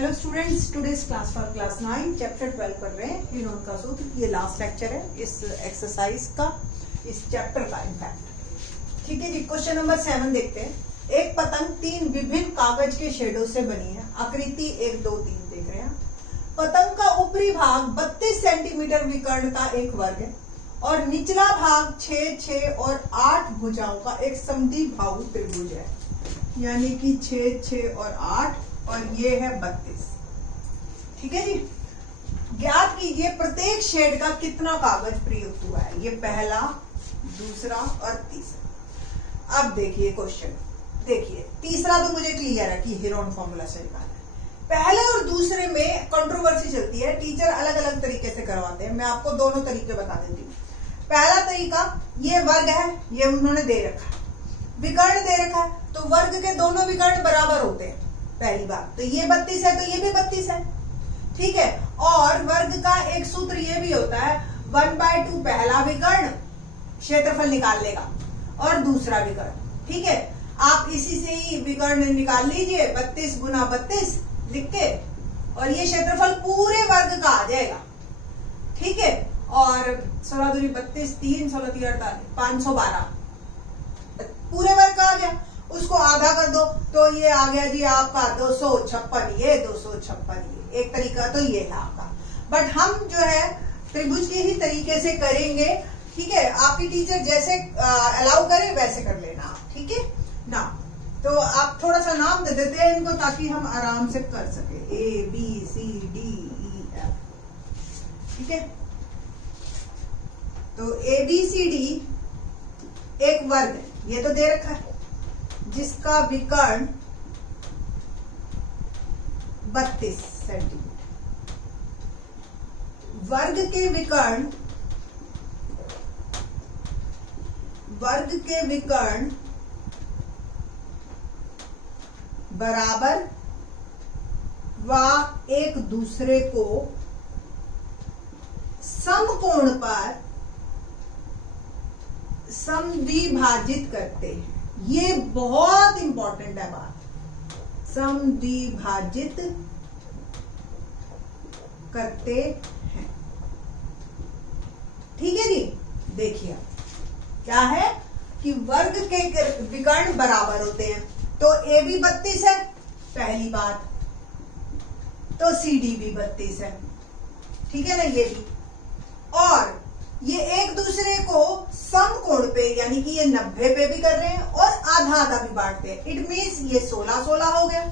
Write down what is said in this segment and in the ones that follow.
Hello students, today's class for class 9 chapter 12 पढ़ रहे हैं विनोद का सूत्र। ये लास्ट लेक्चर है इस एक्सरसाइज का, इस चैप्टर का इनफैक्ट। ठीक है जी, क्वेश्चन नंबर 7 देखते हैं। एक पतंग 3 विभिन्न कागज के शेडों से बनी है। आकृति 1, 2, 3 देख रहे हैं। पतंग का ऊपरी भाग 32 सेंटीमीटर विकर्ण का एक वर्ग है और निचला भाग 6, 6 और 8 भुजाओं का एक समद्विबाहु त्रिभुज है, यानी कि 6, 6 और 8 और ये है 32। ठीक है जी। ज्ञात कीजिए प्रत्येक शेड का कितना कागज प्रयुक्त हुआ है। ये पहला, दूसरा और तीसरा। अब देखिए क्वेश्चन, देखिए तीसरा तो मुझे क्लियर है कि हेरोन फॉर्मूला से निकालना है। पहले और दूसरे में कंट्रोवर्सी चलती है, टीचर अलग अलग तरीके से करवाते हैं। मैं आपको दोनों तरीके बता देती हूँ। पहला तरीका, ये वर्ग है, ये उन्होंने दे रखा है, विकर्ण दे रखा है, तो वर्ग के दोनों विकर्ण बराबर होते हैं। पहली बात तो ये 32 है तो ये भी 32 है। ठीक है। और वर्ग का एक सूत्र ये भी होता है 1/2 पहला विकर्ण क्षेत्रफल निकाल लेगा और दूसरा विकर्ण। ठीक है, आप इसी से ही विकर्ण निकाल लीजिए, 32 गुना 32 लिख के, और ये क्षेत्रफल पूरे वर्ग का आ जाएगा। ठीक है। और 16 दूनी 32, 3 16 3 48, 512 पूरे वर्ग का आ गया। उसको आधा कर दो तो ये आ गया जी आपका 256, ये 256 ये। एक तरीका तो ये है आपका, बट हम जो है त्रिभुज के ही तरीके से करेंगे। ठीक है, आपकी टीचर जैसे अलाउ करे वैसे कर लेना आप। ठीक है ना। तो आप थोड़ा सा नाम दे देते हैं इनको ताकि हम आराम से कर सके। ABCDEF। ठीक है, तो ABCD एक वर्ग है, ये तो दे रखा है, जिसका विकर्ण 32 सेंटीमीटर। वर्ग के विकर्ण बराबर व एक दूसरे को समकोण पर समद्विभाजित करते हैं। ये बहुत इंपॉर्टेंट है बात, समद्विभाजित करते हैं। ठीक है जी। देखिए क्या है कि वर्ग के विकर्ण बराबर होते हैं, तो ए भी 32 है पहली बात, तो CD भी 32 है। ठीक है ना, ये भी। और ये एक दूसरे को समकोण पे, यानी कि ये 90 पे भी कर रहे हैं और आधा आधा भी बांटते हैं। इट मीन्स ये 16 16 हो गया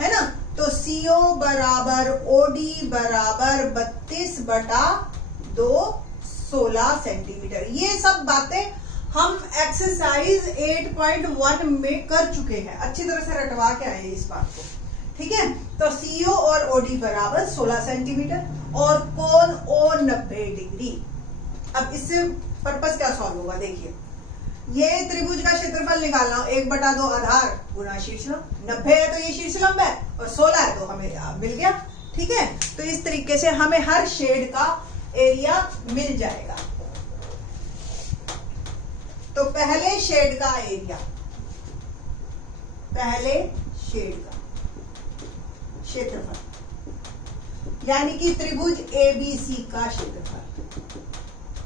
है ना। तो CO बराबर OD बराबर 32/2 16 सेंटीमीटर। ये सब बातें हम एक्सरसाइज 8.1 में कर चुके हैं, अच्छी तरह से रटवा के आए इस बात को। ठीक है, तो CO और OD बराबर 16 सेंटीमीटर और कोण O 90 डिग्री। अब इससे पर्पस क्या सॉल्व होगा, देखिए ये त्रिभुज का क्षेत्रफल निकालना, 1/2 आधार गुना शीर्षलंब। 90 है तो ये शीर्षलंब है और 16 है तो हमें मिल गया। ठीक है, तो इस तरीके से हमें हर शेड का एरिया मिल जाएगा। तो पहले शेड का एरिया, पहले शेड का क्षेत्रफल, यानी कि त्रिभुज ABC का क्षेत्रफल,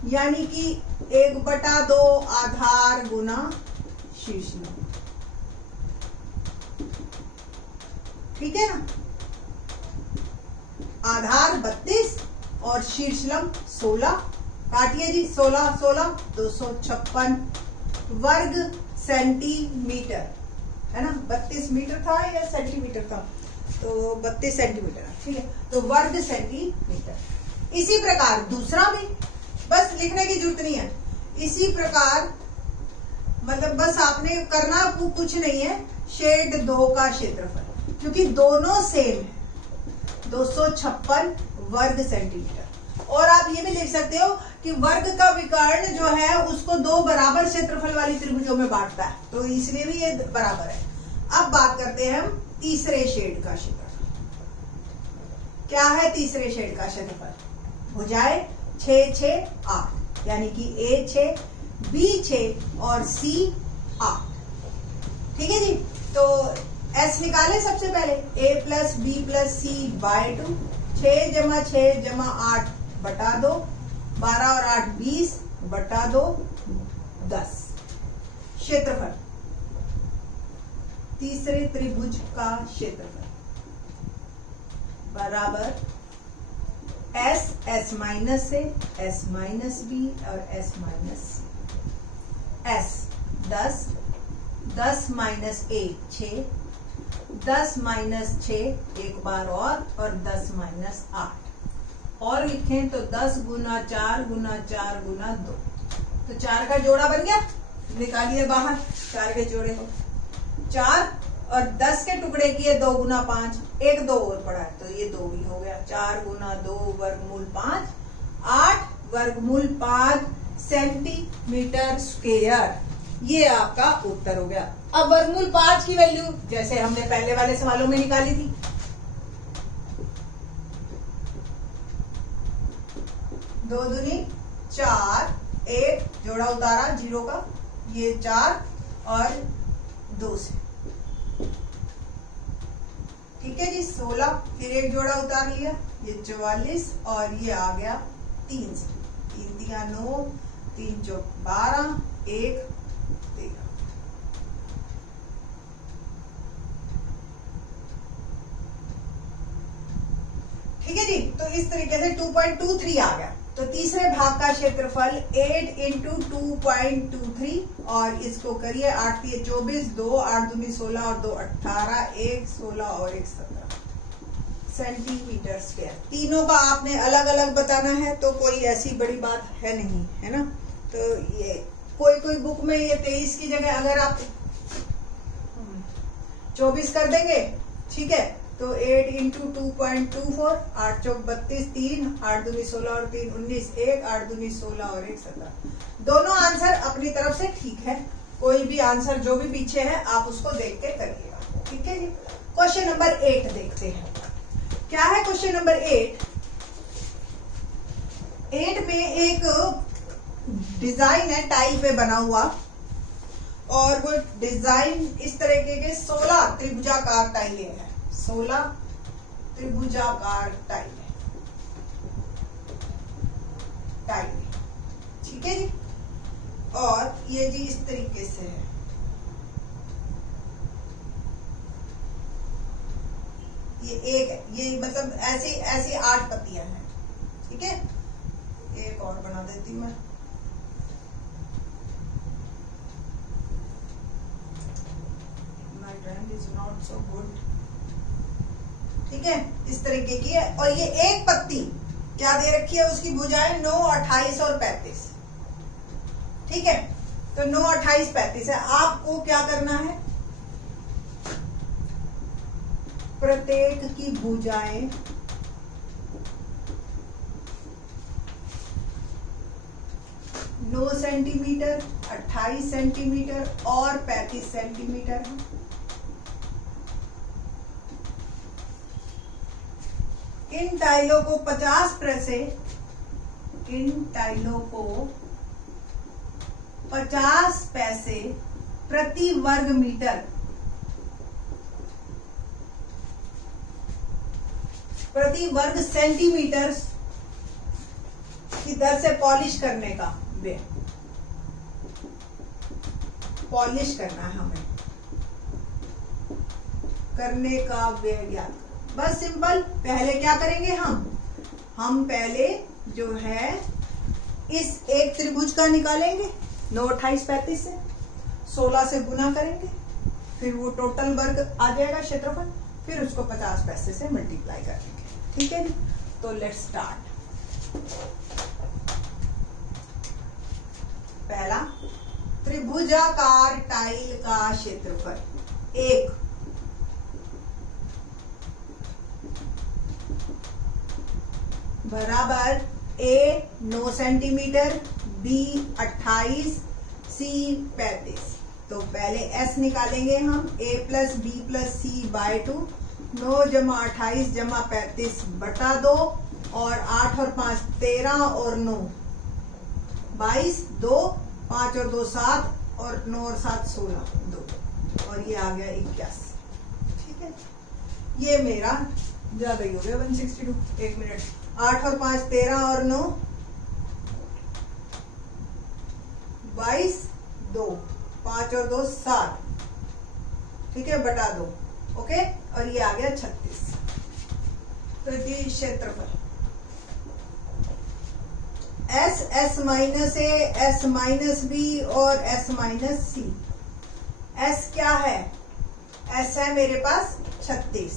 यानी कि 1/2 आधार गुना शीर्षलंब। ठीक है ना। आधार 32 और शीर्षलंब 16, काटिए जी 16 16 256 वर्ग सेंटीमीटर है ना। 32 मीटर था या सेंटीमीटर था, तो 32 सेंटीमीटर। ठीक है, तो वर्ग सेंटीमीटर। इसी प्रकार दूसरा भी, बस लिखने की जरूरत नहीं है। इसी प्रकार मतलब बस आपने करना कुछ नहीं है, शेड 2 का क्षेत्रफल, क्योंकि दोनों सेम है, 256 वर्ग सेंटीमीटर। और आप ये भी लिख सकते हो कि वर्ग का विकर्ण जो है उसको 2 बराबर क्षेत्रफल वाली त्रिभुजों में बांटता है, तो इसलिए भी ये बराबर है। अब बात करते हैं हम तीसरे शेड का क्षेत्रफल। क्या है तीसरे शेड का क्षेत्रफल? भुजाएं 6, 6, 8, यानी कि A 6, B 6 और C 8। ठीक है जी। तो एस निकाले सबसे पहले, ए प्लस बी प्लस सी बाय 2, 6 जमा 6 जमा 8 बटा 2, 12 और 8 20 बटा 2 10। क्षेत्रफल, तीसरे त्रिभुज का क्षेत्रफल बराबर एस, एस माइनस से, एस माइनस बी और एस माइनस सी। एस 10, 10 माइनस 1 6, 10 माइनस 6 एक बार और 10 माइनस 8 और लिखें तो 10 गुना 4 गुना 4 गुना 2, तो 4 का जोड़ा बन गया, निकालिए बाहर 4 के जोड़े को, 4 और 10 के टुकड़े किए 2 गुना 5, एक 2 और पड़ा है तो ये 2 भी हो गया, 4 गुना 2 वर्गमूल 5, 8 वर्गमूल 5 सेंटीमीटर स्क्वायर, ये आपका उत्तर हो गया। अब वर्गमूल 5 की वैल्यू जैसे हमने पहले वाले सवालों में निकाली थी, दो दूनी 4, 1 जोड़ा उतारा 0 का, ये 4 और 2 से, ठीक है जी 16, फिर एक जोड़ा उतार लिया, ये 44 और ये आ गया 3 से, 3 दिया 9, 3 चौक 12, 1 13। ठीक है जी, तो इस तरीके से 2.23 आ गया। तो तीसरे भाग का क्षेत्रफल 8 इंटू 2.23 और इसको करिए 8 3 24, 2 8 दूनी 16 और 2 18, 1 16 और 1 17 सेंटीमीटर स्क्वायर। तीनों का आपने अलग अलग बताना है, तो कोई ऐसी बड़ी बात है नहीं, है ना। तो ये कोई बुक में ये 23 की जगह अगर आप 24 कर देंगे, ठीक है, तो 8 इंटू 2.24, 8 चौक 32, 3 8 दूनी 16 और 3 19, 1 8 दूनी 16 और 1 17। दोनों आंसर अपनी तरफ से ठीक है, कोई भी आंसर जो भी पीछे है आप उसको देख के करिएगा, ठीक है जी। क्वेश्चन नंबर 8 देखते हैं, क्या है क्वेश्चन नंबर 8। 8 में एक डिजाइन है टाइल पे बना हुआ, और वो डिजाइन इस तरीके के 16 त्रिभुजाकार टाइलें हैं, 16 त्रिभुजाकार टाइल, ठीक है जी। और ये जी इस तरीके से है, ये एक है, ये मतलब ऐसी ऐसी 8 पत्तियां हैं, ठीक है। एक और बना देती हूं मैं, my drawing is not so good, ठीक है, इस तरीके की है। और ये एक पत्ती क्या दे रखी है, उसकी भुजाएं 9 28 और 35, ठीक है। तो 9 28 35 है, आपको क्या करना है, प्रत्येक की भुजाएं 9 सेंटीमीटर, 28 सेंटीमीटर और 35 सेंटीमीटर है। इन टाइलों को 50 पैसे, इन टाइलों को 50 पैसे प्रति वर्ग मीटर, प्रति वर्ग सेंटीमीटर की दर से पॉलिश करने का व्यय, पॉलिश करना है हमें, करने का व्यय ज्ञात। बस सिंपल, पहले क्या करेंगे हम पहले जो है इस एक त्रिभुज का निकालेंगे 9 28 35 से, 16 से गुना करेंगे, फिर वो टोटल वर्ग आ जाएगा क्षेत्रफल, फिर उसको 50 पैसे से मल्टीप्लाई करेंगे, ठीक है। तो लेट्स स्टार्ट। पहला, त्रिभुजाकार टाइल का क्षेत्रफल 1 बराबर ए 9 सेंटीमीटर, बी 28, सी 35। तो पहले एस निकालेंगे हम, ए प्लस बी प्लस सी बाय 2, 9 जमा 28 जमा 35 बटा 2, और 8 और 5 13 और 9 22, 2 5 और 2 7 और 9 और 7 16, 2, और ये आ गया 81। ठीक है, ये मेरा ज्यादा ही हो गया 162। 1 मिनट, 8 और 5 13 और 9 22, 2 5 और 2 7, ठीक है, बटा 2। ओके, और ये आ गया 36। तो ये क्षेत्रफल एस, एस माइनस ए, एस माइनस बी और एस माइनस सी। एस क्या है? एस है मेरे पास 36,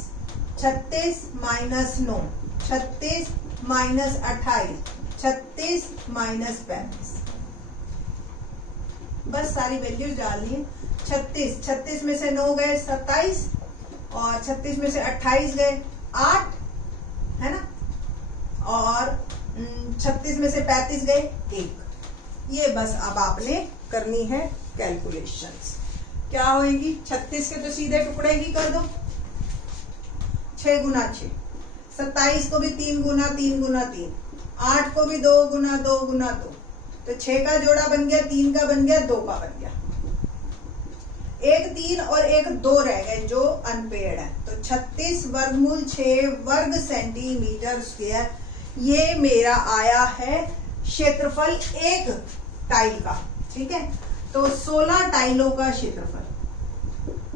36 माइनस 9, 36 माइनस 28, 36 माइनस 35। बस सारी वैल्यूज डाल दी। 36, 36 में से 9 गए 27, और 36 में से 28 गए 8, है ना, और 36 में से 35 गए 1। ये बस अब आपने करनी है कैलकुलेशंस। क्या होएगी? 36 के तो सीधे टुकड़े ही कर दो, 6 गुना 6, 27 को भी 3 गुना 3 गुना 3, 8 को भी 2 गुना 2 गुना 2, तो 6 का जोड़ा बन गया, 3 का बन गया, 2 का बन गया, एक 3 और एक 2 रह गए जो अनपेयर्ड है। तो 36 वर्गमूल 6 वर्ग सेंटीमीटर स्क्वायर, ये मेरा आया है क्षेत्रफल एक टाइल का। ठीक है, तो 16 टाइलों का क्षेत्रफल,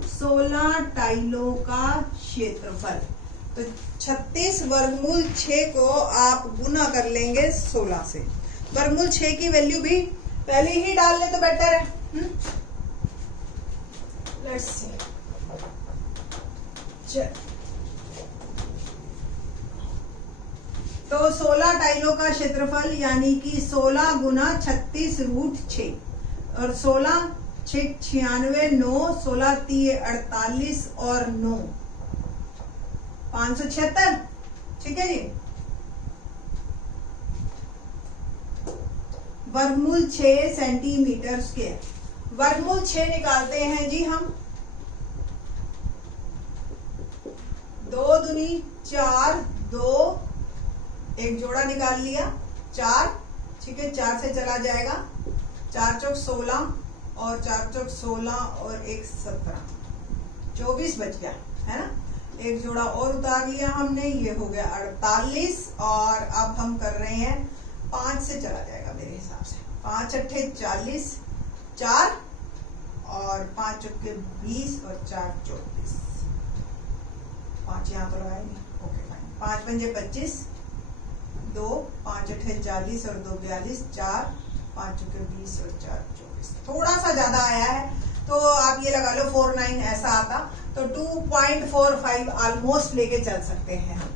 16 टाइलों का क्षेत्रफल। तो 36 वर्गमूल 6 को आप गुना कर लेंगे 16 से। वर्गमूल 6 की वैल्यू भी पहले ही डाल ले तो बेटर है। लेट्स सी, तो 16 टाइलों का क्षेत्रफल यानी कि 16 गुना 36 रूट 6, और 16 6 96, 9 16 3 48 और 9 576। ठीक है जी, वर्गमूल 6 सेंटीमीटर स्क्वायर। वर्गमूल 6 निकालते हैं जी हम। 2 दूनी 4, 2 एक जोड़ा निकाल लिया 4, ठीक है, 4 से चला जाएगा, 4 चौक 16 और 4 चौक 16 और 1 17, 24 बच गया, है ना। एक जोड़ा और उतार लिया हमने, ये हो गया 48, और अब हम कर रहे हैं 5 से चला जाएगा मेरे हिसाब से, 5 अट्ठे 40, 4 और 5 चौके 20 और 4 24, 5 यहाँ तो लगाएंगे। ओके फाइन, 5 पंजे 25, 2 5 अट्ठे 40 और 2 42, 4 5 चौके 20 और 4 24। थोड़ा सा ज्यादा आया है तो आप ये लगा लो 49 ऐसा आता, तो 2.45 ऑलमोस्ट लेके चल सकते हैं हम।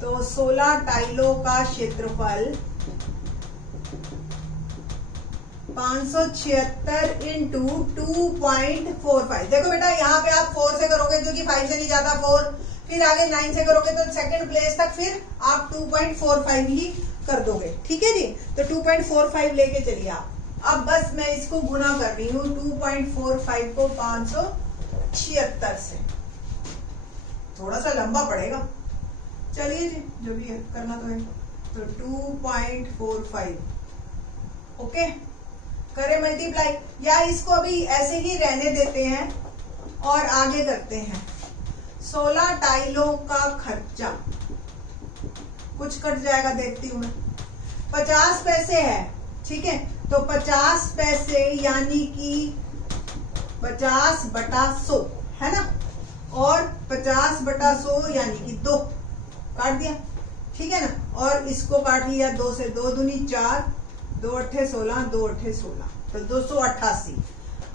तो 16 टाइलों का क्षेत्रफल 576 इंटू 2.45। देखो बेटा यहाँ पे आप 4 से करोगे क्योंकि 5 से नहीं जाता 4, फिर आगे 9 से करोगे तो सेकंड प्लेस तक फिर आप 2.45 ही कर दोगे। ठीक है जी, तो 2.45 लेके चलिए आप। अब बस मैं इसको गुना कर रही हूँ 2.45 को 576 से, थोड़ा सा लंबा पड़ेगा, चलिए जी जो भी है करना तो है। तो 2.45 ओके, करें मल्टीप्लाई, या इसको अभी ऐसे ही रहने देते हैं और आगे करते हैं। 16 टाइलों का खर्चा कुछ कट जाएगा, देखती हूं मैं, 50 पैसे है। ठीक है, तो 50 पैसे यानी कि 50 बटा 100 है ना, और 50 बटा 100 यानी कि 2 काट दिया। ठीक है ना, और इसको काट लिया 2 से, 2 दूनी 4, 2 अट्ठे 16, 2 अट्ठे 16, तो 288।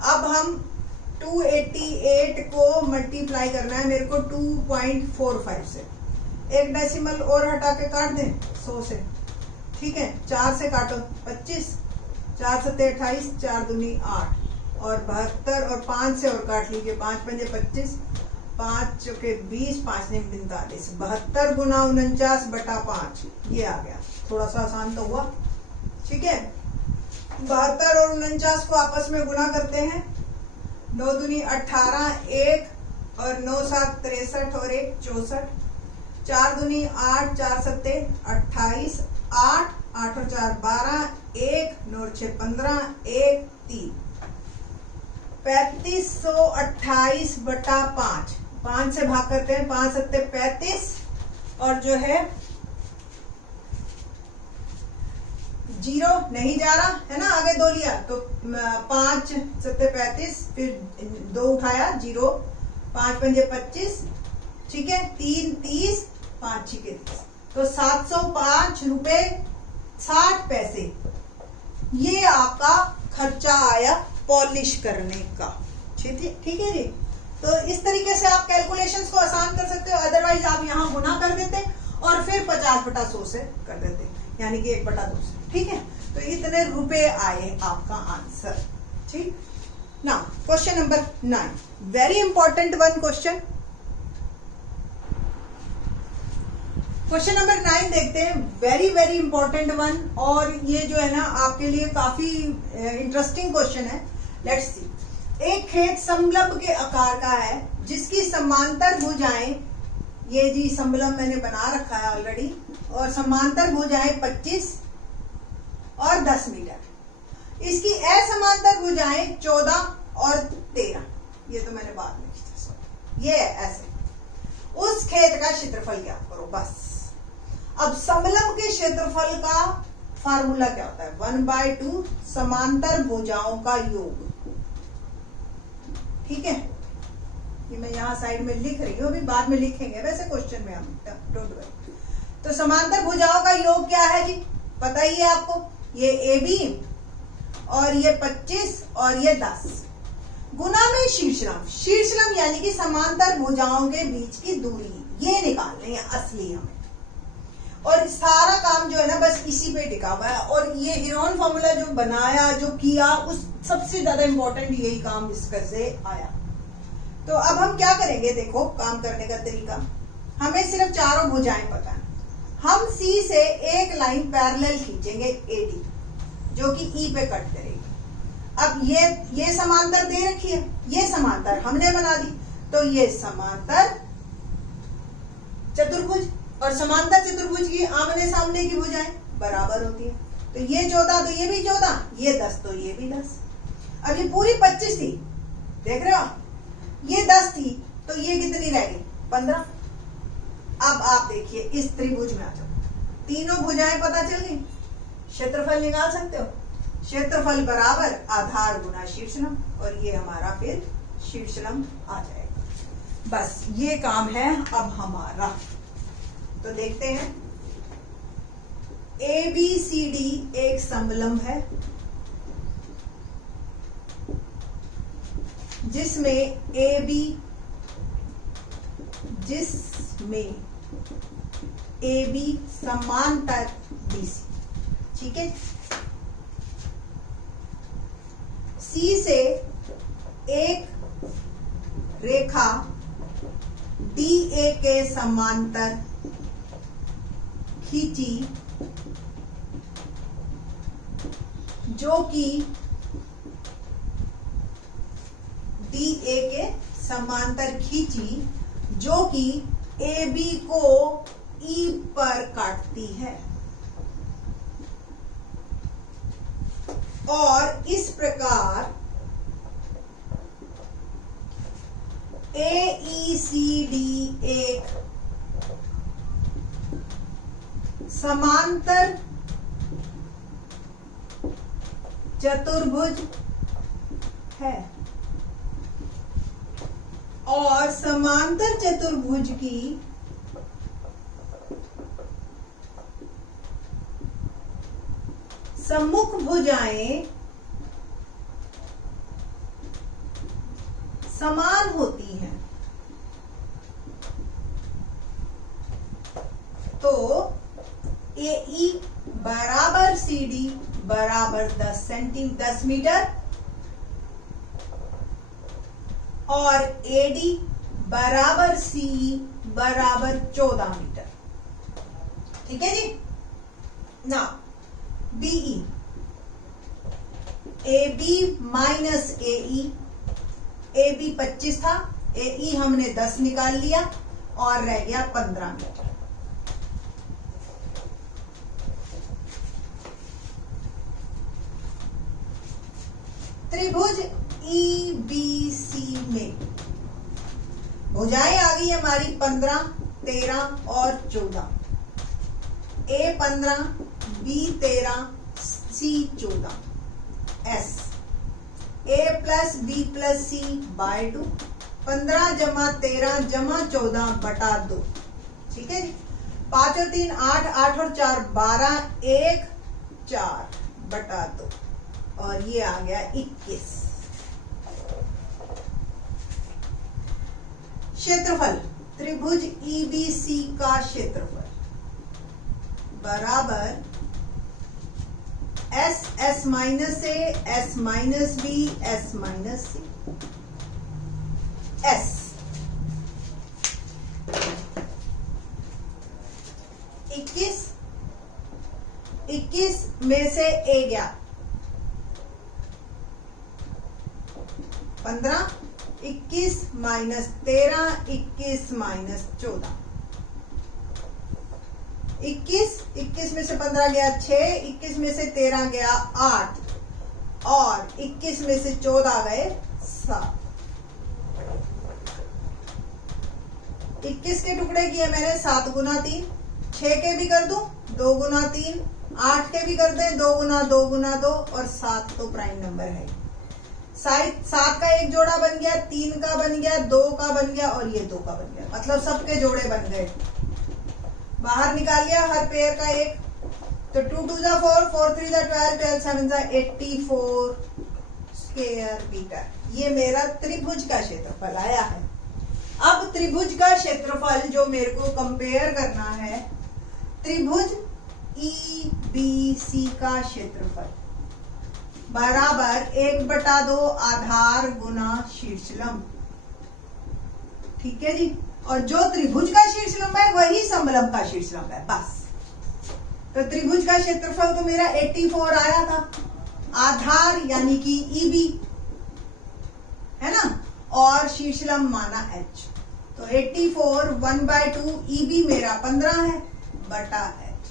अब हम 288 को मल्टीप्लाई करना है मेरे को 2.45 से, एक डेसिमल और हटा के काट दें 100 से। ठीक है, 4 से काटो 25, 4 सत्ते 28, 4 दूनी 8 और 72, और 5 से और काट लीजिए, 5 पंजे 25, 5 चौके 20, 5 ने 45, 72 गुना 49 बटा 5, ये आ गया। थोड़ा सा आसान तो हुआ। ठीक है, 72 और 49 को आपस में गुना करते हैं, 9 दूनी 18, 1 और 9 7 63 और 1 64, 4 दूनी 8, 4 सत्ते 28, 8 8 और 4 12, 1 9 और 6 15, 1 3, 3528 बटा 5, 5 से भाग करते हैं, 5 सत्ते 35 और जो है 0 नहीं जा रहा है ना, आगे 2 लिया तो 5 सत्ते 35, फिर 2 उठाया 0, 5 पंजे 25, ठीक है, 3 30, 5 छिके 30, तो 705 रुपए 60 पैसे ये आपका खर्चा आया पॉलिश करने का। ठीक है जी। तो इस तरीके से आप कैलकुलेशंस को आसान कर सकते हो, अदरवाइज आप यहाँ गुना कर देते और फिर 50/100 से कर देते, यानी कि 1/2 से। ठीक है, तो इतने रुपए आए आपका आंसर। ठीक ना, question number 9, very important one question. Question number 9 देखते हैं, वेरी वेरी इंपॉर्टेंट वन, और ये जो है ना आपके लिए काफी इंटरेस्टिंग क्वेश्चन है। Let's see. एक खेत समलंब के आकार का है जिसकी समांतर भुजाएं, ये जी समलंब मैंने बना रखा है ऑलरेडी, और समांतर भुजाएं 25 और 10 मीटर। इसकी असमांतर भुजाएं 14 और 13, ये तो मैंने बाद में लिखा, ये ऐसे। उस खेत का क्षेत्रफल ज्ञात करो, बस। अब समलंब के क्षेत्रफल का फार्मूला क्या होता है? 1/2 समांतर भुजाओं का योग। ठीक है, ये मैं यहाँ साइड में लिख रही हूँ, अभी बाद में लिखेंगे वैसे क्वेश्चन में हम, डोंट वरी। तो समांतर भुजाओं का योग क्या है जी, पता ही है आपको, ये AB और ये 25 और ये 10 गुना में शीर्षलंब। शीर्षलंब यानी कि समांतर भुजाओं के बीच की दूरी, ये निकालनी है असली हमें। और सारा काम जो है ना बस इसी पे टिका हुआ है, और ये हेरोन फॉर्मूला जो बनाया, जो किया, उस सबसे ज्यादा इंपॉर्टेंट यही काम इसका से आया। तो अब हम क्या करेंगे, देखो काम करने का तरीका, हमें सिर्फ चारों भुजाएं पता है। हम C से एक लाइन पैरेलल खींचेंगे AD, जो कि E पे कट करेगी। अब ये समांतर दे रखी है, ये समांतर हमने बना दी, तो ये समांतर चतुर्भुज, और समांतर चतुर्भुज की आमने सामने की भुजाएं बराबर होती है। तो ये 14 तो ये भी 14, ये 10 तो ये भी 10। अब ये पूरी 25 थी, देख रहे हो, ये 10 थी, तो ये कितनी रह गई? 15। अब आप देखिए इस त्रिभुज में आ जाओ, तीनों भुजाएं पता चल गई, क्षेत्रफल निकाल सकते हो। क्षेत्रफल बराबर आधार गुना शीर्षलंब, और ये हमारा फिर शीर्षलंब आ जाएगा। बस ये काम है अब हमारा। तो देखते हैं, ABCD एक समलंब है जिसमें AB समांतर BC। ठीक है, C से एक रेखा DA के समांतर खींची, जो कि DA के समांतर खींची, जो कि AB को E पर काटती है, और इस प्रकार AECD एक समांतर चतुर्भुज है, और समांतर चतुर्भुज की सम्मुख भुजाएं समान होती हैं। तो AE बराबर CD बराबर 10 मीटर, और AD बराबर CE बराबर 14 मीटर। ठीक है जी। ना BE, AB minus AE, AB 25 था, AE हमने 10 निकाल लिया और रह गया 15 मीटर। त्रिभुज EBC में भुजाएं आ गई हमारी 15, 13 और 14। A15, B13, C14, S A plus B plus C by 2, 15 जमा 13 जमा 14 बटा 2। ठीक है जी। 5 और 3 8, 8 और 4 12, 1 4 बटा 2 और ये आ गया 21। क्षेत्रफल त्रिभुज EBC का क्षेत्रफल बराबर S minus A, S minus B, S minus C। S 21 में से A गया 15, 21 माइनस 13, 21 माइनस 14, 21 में से 15 गया 6, 21 में से 13 गया 8 और 21 में से 14 गए 7। 21 के टुकड़े किए मैंने 7 गुना 3, 6 के भी कर दूं 2 गुना 3, 8 के भी कर दें 2 गुना 2 गुना 2 और 7 तो प्राइम नंबर है। 7 का एक जोड़ा बन गया, 3 का बन गया, 2 का बन गया और ये 2 का बन गया, मतलब सबके जोड़े बन गए। बाहर निकाल लिया हर पेयर का एक, तो 2 2 जा 4, 4 3 जा 12, 12 7 जा 84 स्क्वायर मीटर। ये मेरा त्रिभुज का क्षेत्रफल आया है। अब त्रिभुज का क्षेत्रफल जो मेरे को कंपेयर करना है त्रिभुज EBC का क्षेत्रफल बराबर 1/2 आधार गुना शीर्षलंब। ठीक है जी। और जो त्रिभुज का शीर्षलंब है वही समलंब का शीर्षलंब है, बस। तो त्रिभुज का क्षेत्रफल तो मेरा 84 आया था, आधार यानी कि EB है ना, और शीर्षलंब माना H। तो 84 1/2 EB मेरा 15 है बटा H।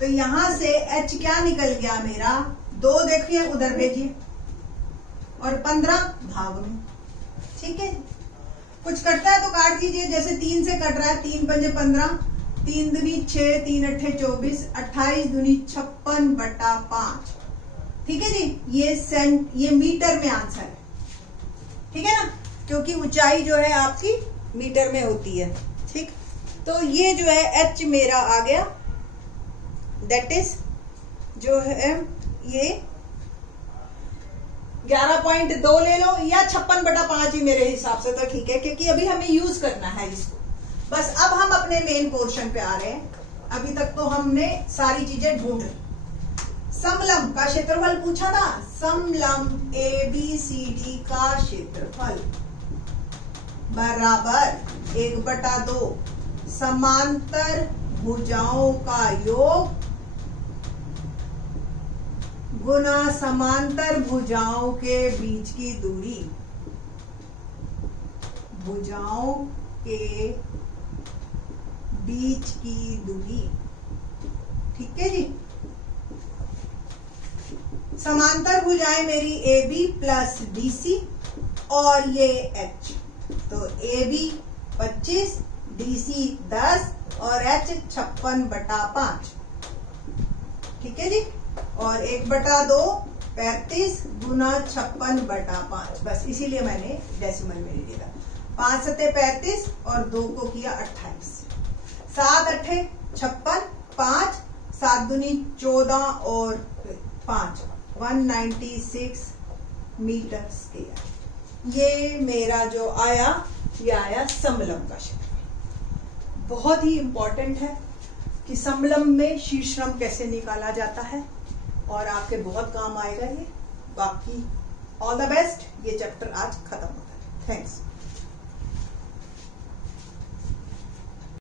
तो यहां से H क्या निकल गया मेरा 2, देखिए उधर भेजिए, और 15 भाग में। ठीक है। कुछ कटता है तो काट दीजिए, जैसे 3 से कट रहा है, 3 पंजे 15, 3 दूनी 6, 3 अट्ठे 24, 28 दूनी 56 बटा 5। ठीक है जी। ये मीटर में आंसर है। ठीक है ना, क्योंकि ऊंचाई जो है आपकी मीटर में होती है। ठीक, तो ये जो है H मेरा आ गया, दैट इज जो है ये 11.2 ले लो या 56/5 ही मेरे हिसाब से तो ठीक है, क्योंकि अभी हमें यूज करना है इसको। बस अब हम अपने मेन पोर्शन पे आ रहे हैं। अभी तक तो हमने सारी चीजें ढूंढ ली। समलंब का क्षेत्रफल पूछा था, समलंब ABCD का क्षेत्रफल बराबर 1/2 समांतर भुजाओं का योग गुना समांतर भुजाओं के बीच की दूरी। भुजाओं के बीच की दूरी। ठीक है जी। समांतर भुजाएं मेरी AB प्लस BC और ये H। तो AB 25, DC 10 और H 56/5। ठीक है जी। और 1/2 35 गुना 56/5। बस इसीलिए मैंने डेसिमल में ले लिया। 5 सते 35 और 2 को किया 28, 7 अट्ठे 56, 5 7 दूनी 14 और 5 196 मीटर स्क्वायर। ये मेरा जो आया ये आया समलंब का क्षेत्रफल। बहुत ही इंपॉर्टेंट है कि समलंब में शीर्षलंब कैसे निकाला जाता है और आपके बहुत काम आएगा ये। बाकी ऑल द बेस्ट। ये चैप्टर आज खत्म होता है। थैंक्स।